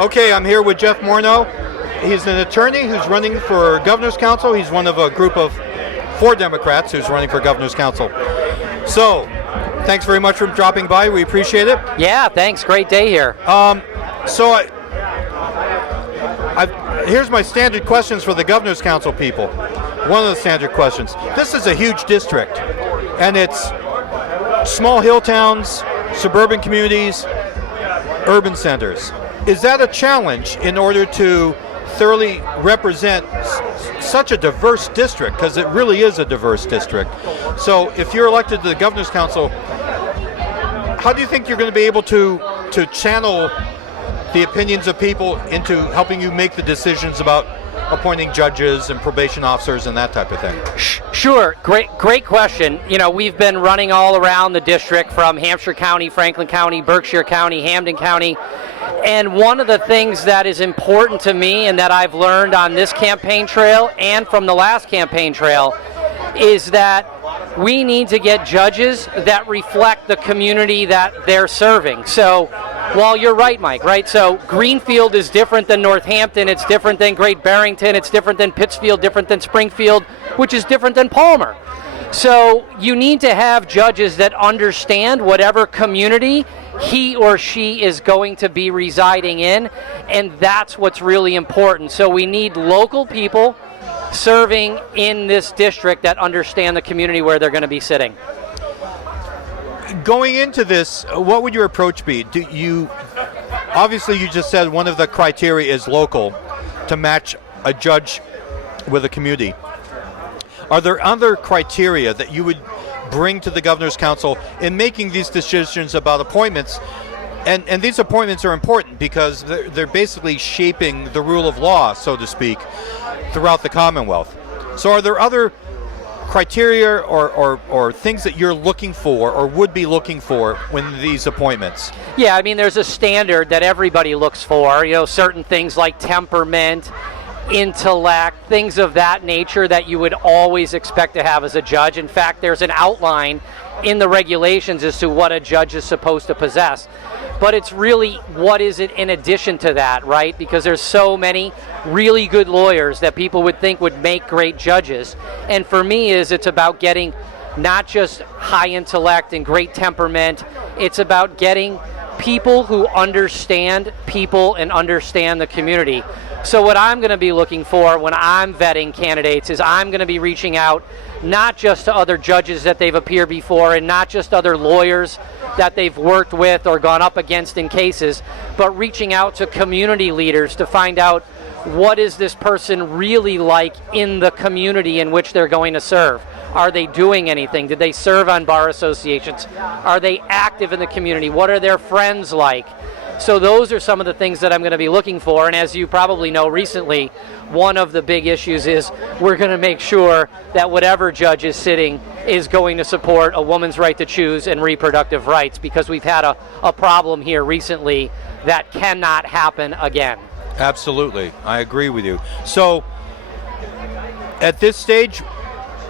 Okay, I'm here with Jeff Morneau. He's an attorney who's running for governor's council. He's one of a group of 4 Democrats who's running for governor's council. So, thanks very much for dropping by. We appreciate it. Yeah, thanks. Great day here. Here's my standard questions for the governor's council people. One of the standard questions. This is a huge district, and it's small hill towns, suburban communities, urban centers. Is that a challenge in order to thoroughly represent such a diverse district? Because it really is a diverse district. So if you're elected to the governor's council, how do you think you're going to be able to channel the opinions of people into helping you make the decisions about appointing judges and probation officers and that type of thing? Sure. Great question. You know, we've been running all around the district from Hampshire County, Franklin County, Berkshire County, Hampden County. And one of the things that is important to me and that I've learned on this campaign trail and from the last campaign trail is that we need to get judges that reflect the community that they're serving. So, well, you're right, Mike, right? So Greenfield is different than Northampton, it's different than Great Barrington, it's different than Pittsfield, different than Springfield, which is different than Palmer. So you need to have judges that understand whatever community he or she is going to be residing in, and that's what's really important. So we need local people serving in this district that understand the community where they're going to be sitting. Going into this, what would your approach be? Obviously you just said one of the criteria is local, to match a judge with a community. Are there other criteria that you would bring to the governor's council in making these decisions about appointments? And these appointments are important because they're basically shaping the rule of law, so to speak, throughout the Commonwealth. So are there other criteria or things that you're looking for or would be looking for when these appointments? Yeah, I mean, there's a standard that everybody looks for, you know, certain things like temperament, intellect, things of that nature that you would always expect to have as a judge. In fact, there's an outline in the regulations as to what a judge is supposed to possess. But it's really, what is it in addition to that, right? Because there's so many really good lawyers that people would think would make great judges. And for me, it's about getting not just high intellect and great temperament, it's about getting people who understand people and understand the community. So what I'm going to be looking for when I'm vetting candidates is I'm going to be reaching out not just to other judges that they've appeared before and not just other lawyers that they've worked with or gone up against in cases, but reaching out to community leaders to find out what is this person really like in the community in which they're going to serve. Are they doing anything? Did they serve on bar associations? Are they active in the community? What are their friends like? So those are some of the things that I'm going to be looking for. And as you probably know recently, one of the big issues is we're going to make sure that whatever judge is sitting is going to support a woman's right to choose and reproductive rights, because we've had a problem here recently that cannot happen again. Absolutely. I agree with you. So at this stage,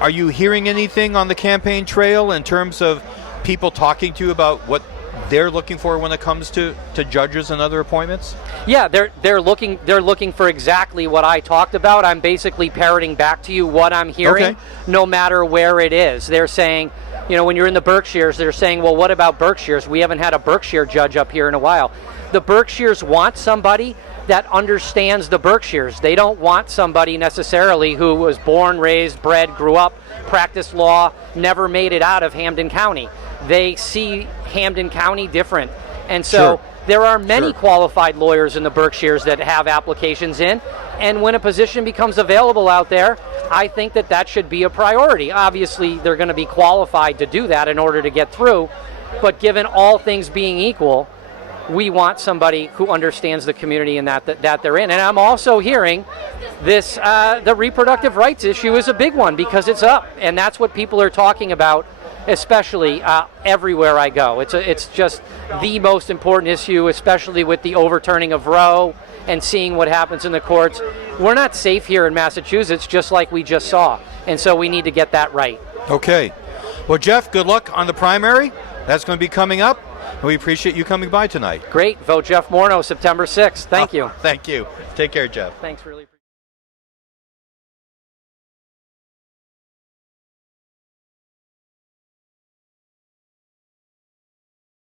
are you hearing anything on the campaign trail in terms of people talking to you about what they're looking for when it comes to judges and other appointments? Yeah, they're looking for exactly what I talked about. I'm basically parroting back to you what I'm hearing, no matter where it is. They're saying, you know, when you're in the Berkshires, they're saying, well, what about Berkshires? We haven't had a Berkshire judge up here in a while. The Berkshires want somebody that understands the Berkshires. They don't want somebody necessarily who was born, raised, bred, grew up, practiced law, never made it out of Hampden County. They see Hampden County different. And so there are many qualified lawyers in the Berkshires that have applications in. And when a position becomes available out there, I think that that should be a priority. Obviously, they're going to be qualified to do that in order to get through. But given all things being equal, we want somebody who understands the community and that they're in. And I'm also hearing this, the reproductive rights issue is a big one because it's up. And that's what people are talking about, especially everywhere I go. It's just the most important issue, especially with the overturning of Roe and seeing what happens in the courts. We're not safe here in Massachusetts, just like we just saw. And so we need to get that right. Okay. Well, Jeff, good luck on the primary. That's going to be coming up. and we appreciate you coming by tonight. Great. Vote Jeff Morneau September 6th. Thank you. Thank you. Take care, Jeff. Thanks, really.